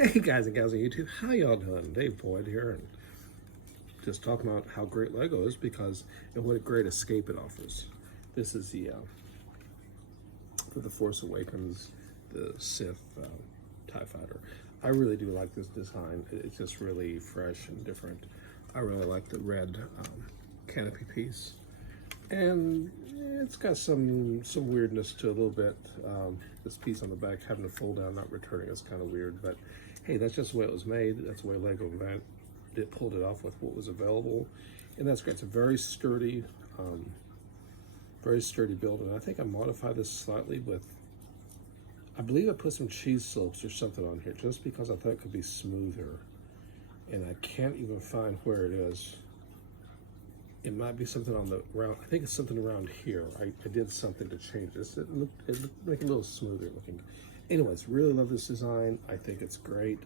Hey guys and gals on YouTube, how y'all doing? Dave Boyd here, and just talking about how great Lego is because and what a great escape it offers. This is the for the Force Awakens, the Sith TIE Fighter. I really do like this design. It's just really fresh and different. I really like the red canopy piece, and it's got some weirdness to it a little bit. This piece on the back having to fold down, not returning, is kind of weird, but hey, that's just the way it was made. That's the way Lego pulled it off with what was available, and that's great. It's a very sturdy build, and I think I modified this slightly with, I believe I put some cheese slopes or something on here just because I thought it could be smoother, and I can't even find where it is. It might be something on the round. I think it's something around here. I did something to change this. It looked make it a little smoother looking. Anyways, really love this design. I think it's great.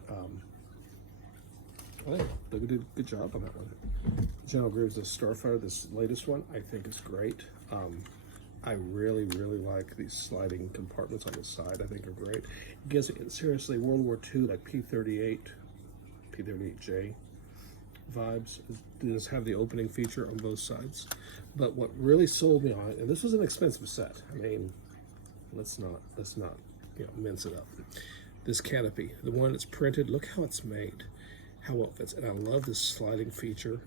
Well, they did a good job on that one. General Groove's the Starfighter, this latest one, I think is great. I really like these sliding compartments on the side. I think are great. It gives it seriously World War II, like P-38J vibes. Does have the opening feature on both sides, but what really sold me on it, and this was an expensive set. I mean, let's not mince it up. This canopy, the one that's printed, look how it's made, how well it fits, and I love this sliding feature.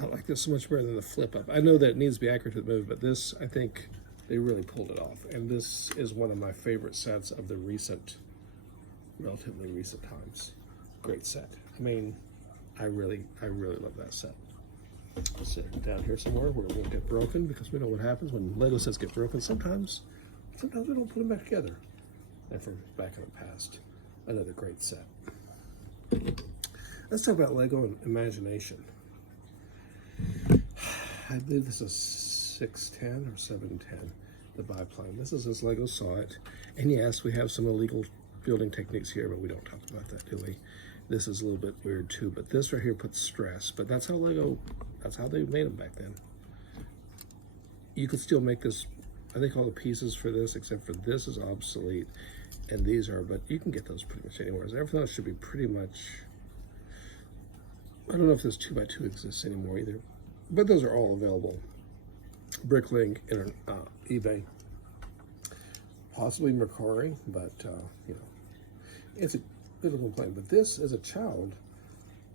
I like this so much better than the flip up. I know that it needs to be accurate to the movie, but this, I think they really pulled it off, and this is one of my favorite sets of the relatively recent times. Great set. I mean, I really love that set. I'll sit down here somewhere where it won't get broken, because we know what happens when Lego sets get broken. Sometimes we don't put them back together. And from back in the past, another great set. Let's talk about Lego and imagination. I believe this is 610 or 710, the biplane. This is as Lego saw it. And yes, we have some illegal building techniques here, but we don't talk about that, do we? This is a little bit weird too, but this right here puts stress. But that's how they made them back then. You could still make this, I think all the pieces for this, except for this, is obsolete. And these are, but you can get those pretty much anywhere. Everything else should be pretty much, I don't know if this 2x2 exists anymore either, but those are all available. Bricklink, eBay, possibly Mercari, but you know, it's a good looking plane. But this, as a child,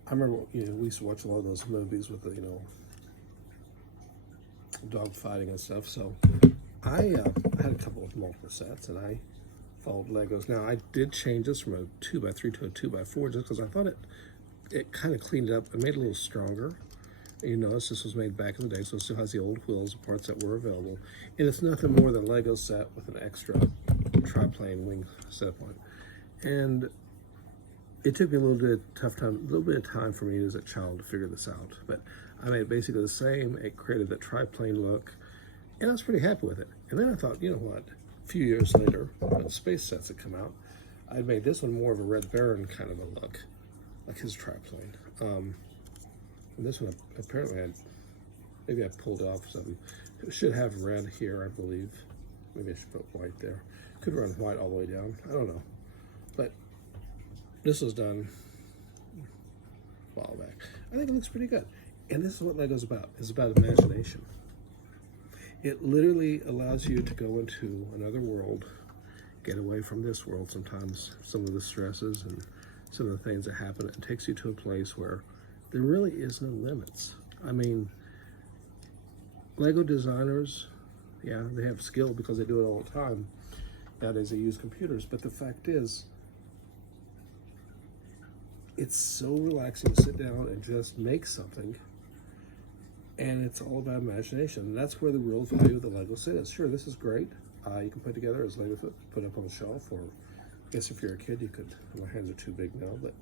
I remember, you know, we used to watch a lot of those movies with the, you know, dog fighting and stuff. So I had a couple of multiple sets, and I followed Legos. Now I did change this from a 2x3 to a 2x4 just because I thought it kind of cleaned it up and made it a little stronger. You notice this was made back in the day, so it still has the old wheels and parts that were available. And it's nothing more than a Lego set with an extra triplane wing setup on it. And it took me a little bit of time for me as a child to figure this out. But I made basically the same. It created the triplane look, and I was pretty happy with it. And then I thought, you know what? A few years later, when space sets had come out, I made this one more of a Red Baron kind of a look, like his triplane. And this one, apparently, maybe I pulled off some. It should have red here, I believe. Maybe I should put white there. Could run white all the way down. I don't know. But this was done a while back. I think it looks pretty good. And this is what Lego's about. It's about imagination. It literally allows you to go into another world, get away from this world sometimes, some of the stresses and some of the things that happen. It takes you to a place where there really is no limits. I mean, Lego designers, yeah, they have skill because they do it all the time. Nowadays they use computers, but the fact is, it's so relaxing to sit down and just make something, and it's all about imagination. And that's where the real value of the Lego set is. Sure, this is great. You can put together as Lego put up on the shelf, or I guess if you're a kid, you could. My hands are too big now, but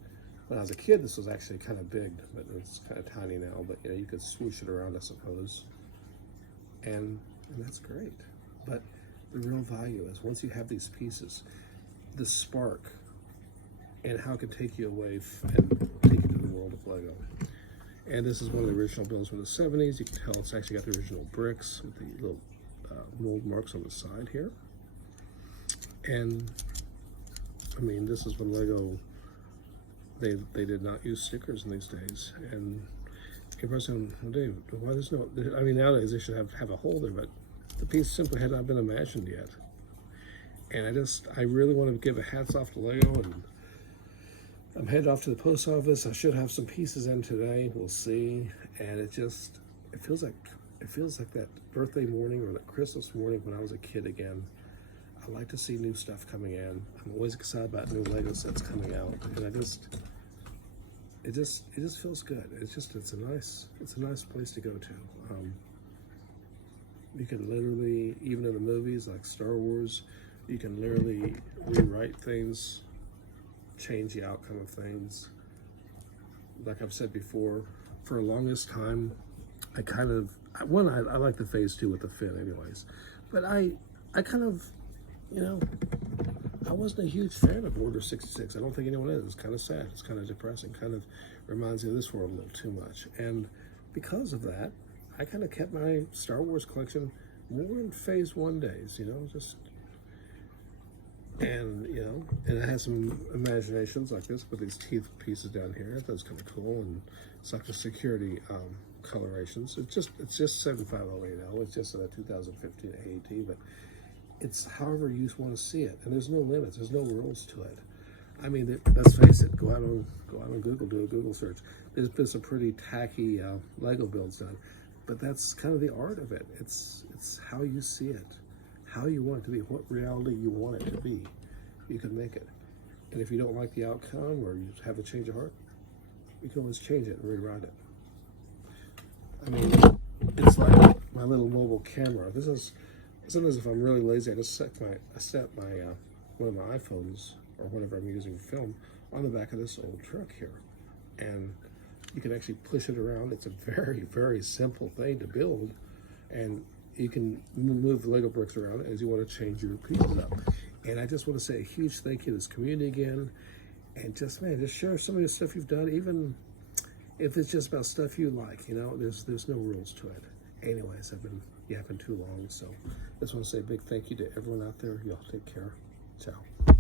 when I was a kid, this was actually kind of big, but it's kind of tiny now. But you know, you could swoosh it around, I suppose, and that's great. But the real value is once you have these pieces, the spark, and how it can take you away and take you to the world of Lego. And this is one of the original builds from the 70s. You can tell it's actually got the original bricks with the little mold marks on the side here. And I mean, this is when Lego they did not use stickers in these days, and everybody's saying, well, Dave, why there's no? I mean, nowadays they should have a holder, but the piece simply had not been imagined yet. And I really want to give a hats off to Lego, and I'm headed off to the post office. I should have some pieces in today. We'll see. And it feels like that birthday morning or that Christmas morning when I was a kid again. I like to see new stuff coming in. I'm always excited about new Lego sets coming out, and it just feels good. It's a nice place to go to. You can literally, even in the movies like Star Wars, you can literally rewrite things, change the outcome of things. Like I've said before, for the longest time, I like the phase 2 with the fin anyways, but I kind of, I wasn't a huge fan of Order 66. I don't think anyone is. It's kind of sad. It's kind of depressing. Kind of reminds me of this world a little too much. And because of that, I kind of kept my Star Wars collection more in phase 1 days, and I had some imaginations like this with these teeth pieces down here. That's kind of cool, and it's like the security colorations. It's just 75080. It's just a 2015 AAT, but it's however you want to see it, and there's no limits. There's no rules to it. I mean, let's face it. Go out on Google, do a Google search. There's been some pretty tacky Lego builds done, but that's kind of the art of it. It's how you see it, how you want it to be, what reality you want it to be. You can make it, and if you don't like the outcome or you have a change of heart, you can always change it and rewrite it. I mean, it's like my little mobile camera. This is sometimes if I'm really lazy, I just set my one of my iPhones or whatever I'm using to film on the back of this old truck here, and you can actually push it around. It's a very, very simple thing to build, and you can move the Lego bricks around as you want to change your pieces up. And I just want to say a huge thank you to this community again, and just share some of the stuff you've done, even if it's just about stuff you like. There's no rules to it. Anyways, I've been yapping too long, so I just want to say a big thank you to everyone out there. Y'all take care. Ciao.